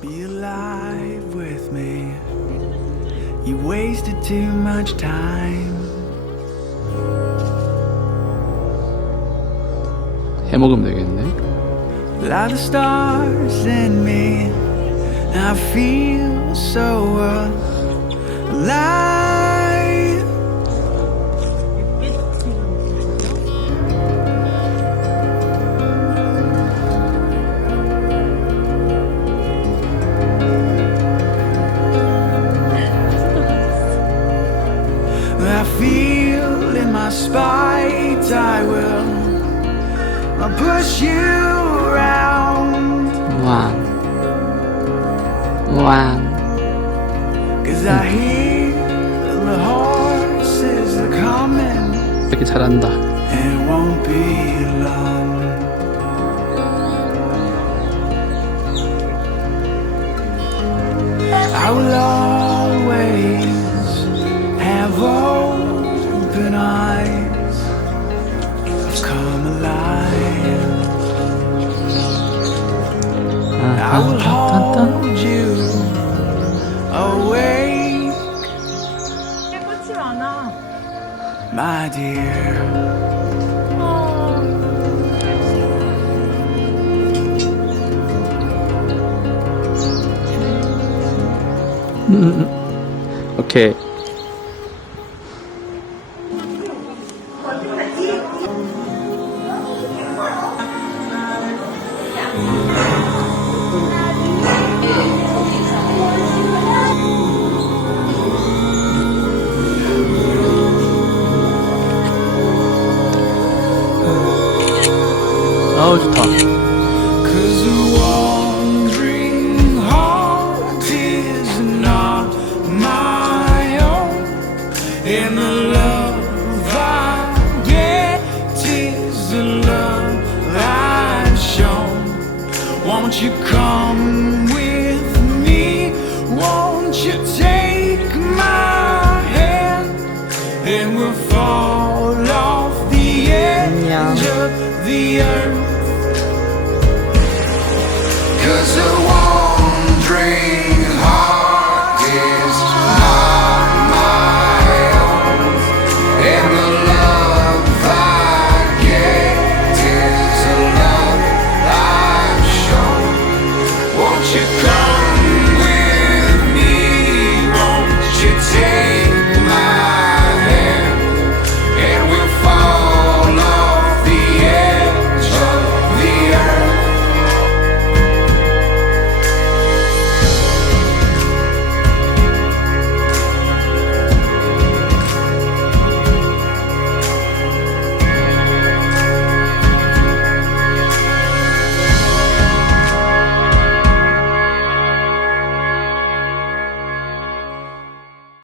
Be alive with me. You wasted too much time. 해먹으면 되겠네. Like the stars in me, I feel so alive. I feel in my spite I'll push you around. Wow. Cause I hear the horses are coming. 되게 잘한다. And it won't be long. I will always have open eyes. I've come alive. I will hold you awake, 깨끗이 많아. my dear. 오케이. 아우 좋다. Cause a wandering heart is not my own, and the love I get is the love I've shown. Won't you come